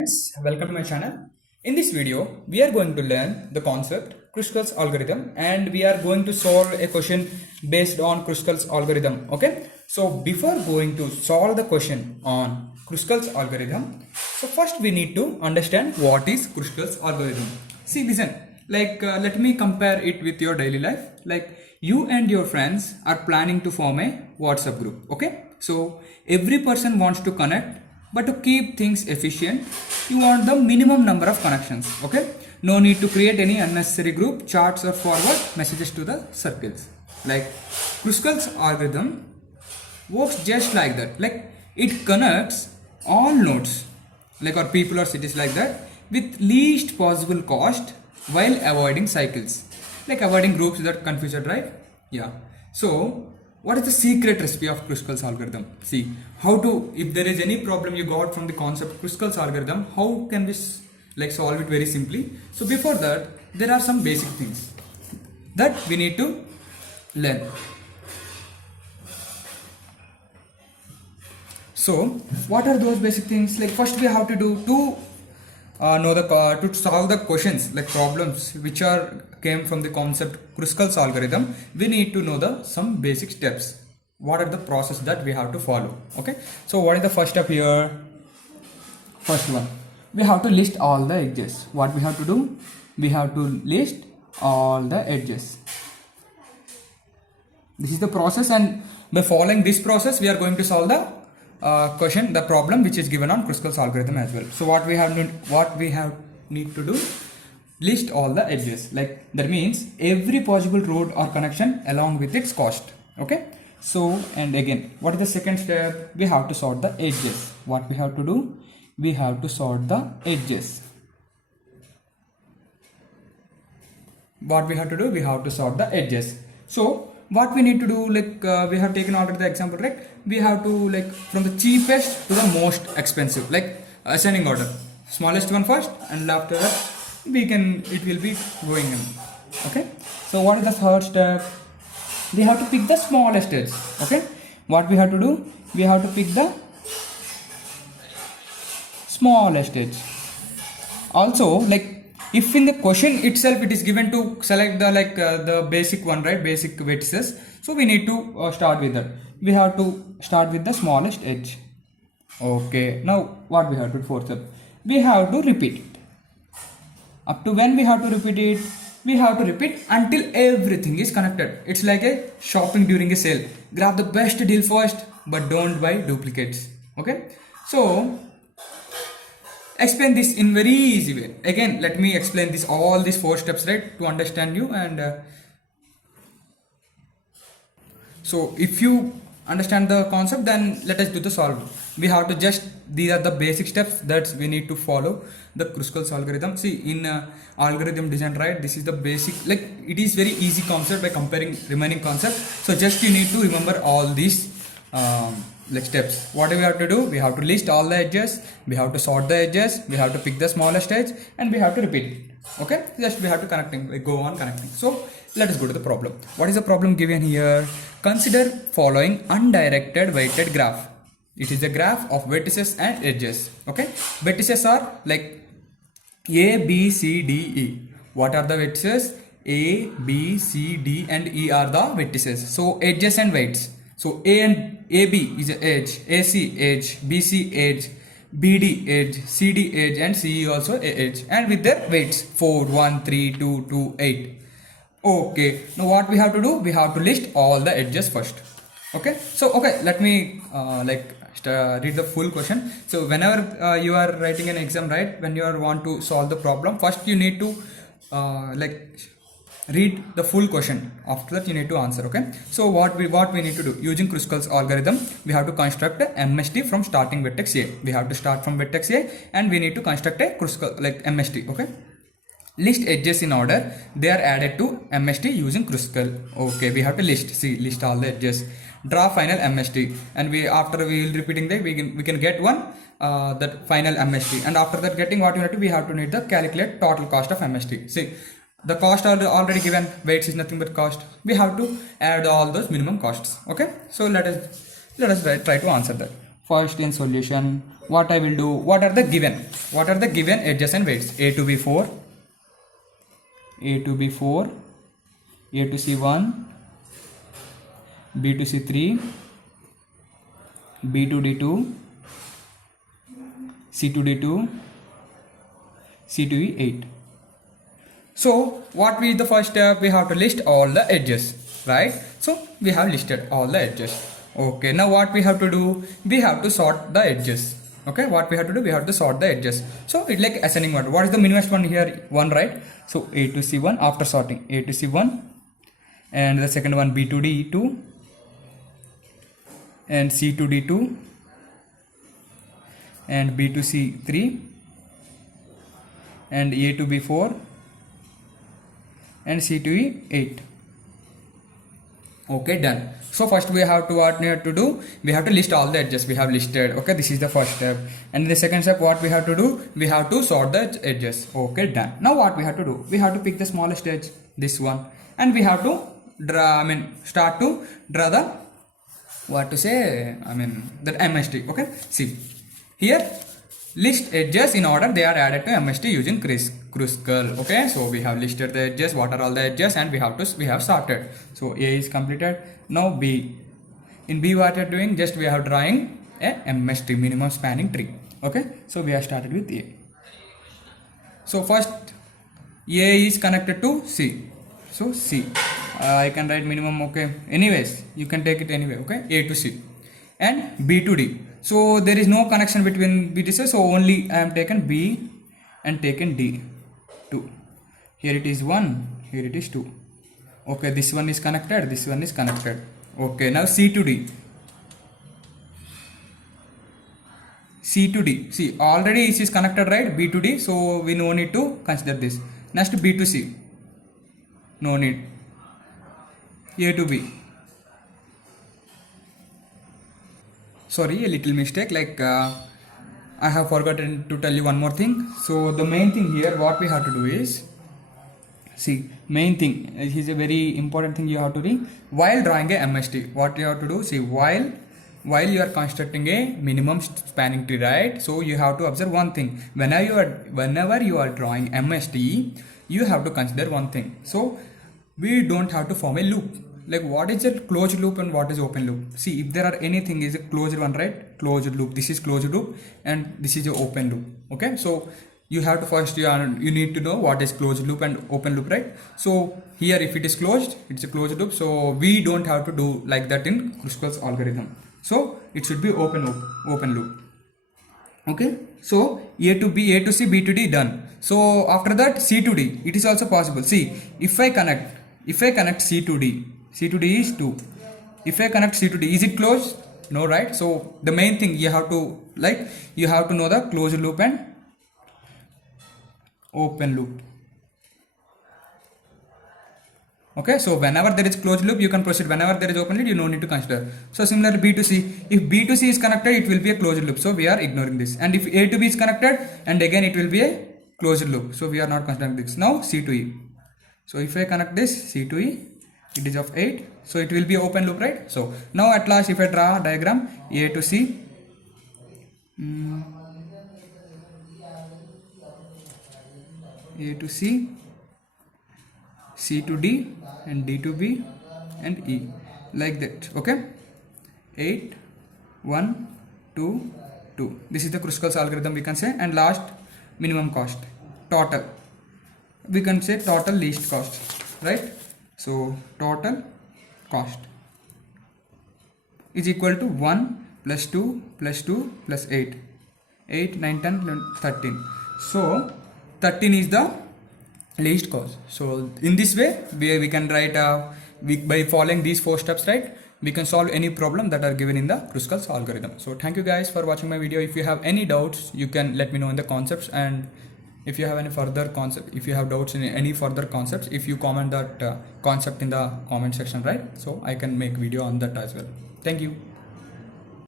Friends, welcome to my channel. In this video, we are going to learn the concept Kruskal's algorithm and we are going to solve a question based on Kruskal's algorithm. Okay, so before going to solve the question on Kruskal's algorithm, so first we need to understand what is Kruskal's algorithm. See, listen, let me compare it with your daily life. Like you and your friends are planning to form a WhatsApp group. Okay, so every person wants to connect, but to keep things efficient, you want the minimum number of connections. Okay, no need to create any unnecessary group chats or forward messages to the circles. Like Kruskal's algorithm works just like that. Like it connects all nodes, like or people or cities like that, with least possible cost while avoiding cycles, like avoiding groups that confuse it, right? Yeah. So what is the secret recipe of Kruskal's algorithm? See how to, if there is any problem you got from the concept Kruskal's algorithm, how can we solve it very simply? So before that, there are some basic things that we need to learn. So what are those basic things? Like first we have to do to to solve the questions, like problems which are came from the concept Kruskal's algorithm. We need to know the some basic steps. What are the process that we have to follow? Okay, so what is the first step here? First one, we have to list all the edges. What we have to do? We have to list all the edges. This is the process, and by following this process we are going to solve the question, the problem which is given on Kruskal's algorithm as well. So what we have need to do, list all the edges. Like that means every possible road or connection along with its cost. Okay, so and again, what is the second step? We have to sort the edges. What we have to do? We have to sort the edges. What we have to do? We have to sort the edges. So what we need to do, we have taken already the example, right? We have to from the cheapest to the most expensive, like ascending order, smallest one first, and after that it will be going in. Okay, so what is the third step? We have to pick the smallest edge. Okay, what we have to do? We have to pick the smallest edge. Also, if in the question itself it is given to select the the basic one, right, basic vertices, so we need to start with that. We have to start with the smallest edge. Okay, now what we have to do? Fourth step, we have to repeat it. Up to when we have to repeat it? We have to repeat until everything is connected. It's like a shopping during a sale. Grab the best deal first, but don't buy duplicates. Okay, so explain this in very easy way. Again, let me explain this all these four steps, right, to understand you. And so if you understand the concept, then let us do the solve. We have to just, these are the basic steps that we need to follow the Kruskal's algorithm. See, in algorithm design, right, this is the basic, like it is very easy concept by comparing remaining concept. So just you need to remember all these steps. What do we have to do? We have to list all the edges, we have to sort the edges, we have to pick the smallest edge, and we have to repeat it. Okay, just we have to go on connecting. So let us go to the problem. What is the problem given here? Consider following undirected weighted graph. It is a graph of vertices and edges. Okay, vertices are like A, B, C, D, E. What are the vertices? A, B, C, D, and E are the vertices. So edges and weights. So AB is an edge, AC edge, BC edge, BD edge, CD edge, and CE also a edge, and with their weights 4, 1, 3, 2, 2, 8. Okay, now what we have to do? We have to list all the edges first. Okay, so let me read the full question. So whenever you are writing an exam, right, when you want to solve the problem, first you need to read the full question. After that you need to answer. Okay, so what we need to do, using Kruskal's algorithm, we have to construct a MST from starting vertex A. We have to start from vertex A and we need to construct a Kruskal MST. Okay, list edges in order they are added to MST using Kruskal. Okay, we have to list all the edges, draw final MST, and after we will repeating that we can get one that final MST, and after that getting what we have to need the calculate total cost of MST. See, the cost are already given, weights is nothing but cost. We have to add all those minimum costs. Okay, so let us try to answer that. First in solution, what I will do, what are the given edges and weights? A to B 4, A to B 4, A to C 1, B to C 3, B to D 2, C to D 2, C to E 8. So what will be the first step? We have to list all the edges, right? So we have listed all the edges. Okay, now what we have to do? We have to sort the edges. Okay, what we have to do? We have to sort the edges. So it's like ascending order. What is the minimum one here? 1, right? So A to C1 after sorting. A to C1, and the second one B to D2, and C to D2, and B to C3, and A to B4, and C to E8. Okay, done. So first we have to what we have to do? We have to list all the edges. We have listed. Okay, this is the first step. And the second step, what we have to do? We have to sort the edges. Okay, done. Now what we have to do? We have to pick the smallest edge, this one, and we have to draw. Start to draw the that MST. Okay, see here. List edges in order they are added to MST using Kruskal. Okay, so we have listed the edges, what are all the edges, and we have sorted. So A is completed. Now B. In B, what we are doing? Just we are drawing a MST, minimum spanning tree. Okay, so we have started with A. So first A is connected to C. So C. I can write minimum. Okay. Anyways, you can take it anyway. Okay, A to C, and B to D. So there is no connection between B to C, so only I am taken B and taken D 2. Here it is 1, here it is 2. Okay, this one is connected, this one is connected. Okay, now C to D. C to D. See, already it is connected, right? B to D, so we no need to consider this. Next B to C. No need. A to B. Sorry, a little mistake, like I have forgotten to tell you one more thing. So the main thing here, what we have to do is, see, main thing is a very important thing you have to do while drawing a MST. What you have to do, see, while you are constructing a minimum spanning tree, right? So you have to observe one thing. Whenever you are drawing MST, you have to consider one thing. So we don't have to form a loop. Like what is a closed loop and what is open loop? See, if there are anything is a closed one, right? Closed loop. This is closed loop and this is a open loop. Okay, so you have to first you need to know what is closed loop and open loop, right? So here if it is closed, it's a closed loop. So we don't have to do like that in Kruskal's algorithm. So it should be open loop. Okay, so A to B, A to C, B to D done. So after that C to D, it is also possible. See, if I connect C to D. C to D is 2. If I connect C to D, is it closed? No, right? So the main thing you have to know the closed loop and open loop. Okay, so whenever there is closed loop, you can proceed. Whenever there is open loop, you no need to consider. So similarly B to C, if B to C is connected, it will be a closed loop. So we are ignoring this. And if A to B is connected, and again it will be a closed loop. So we are not considering this. Now C to E. So if I connect this C to E, it is of 8, so it will be open loop, right? So now at last if I draw a diagram, A to C, A to C, C to D, and D to B, and E, like that. Okay, 8, 1, 2, 2. This is the Kruskal's algorithm, we can say. And last, minimum cost, total, we can say total least cost, right? So total cost is equal to 1 plus 2 plus 2 plus 8. 8, 9, 10, 11, 13. So 13 is the least cost. So in this way we can write by following these 4 steps, right? We can solve any problem that are given in the Kruskal's algorithm. So thank you guys for watching my video. If you have any doubts, you can let me know in the concepts, and if you have any further concept, if you have doubts in any further concepts, if you comment that concept in the comment section, right? So I can make video on that as well. Thank you.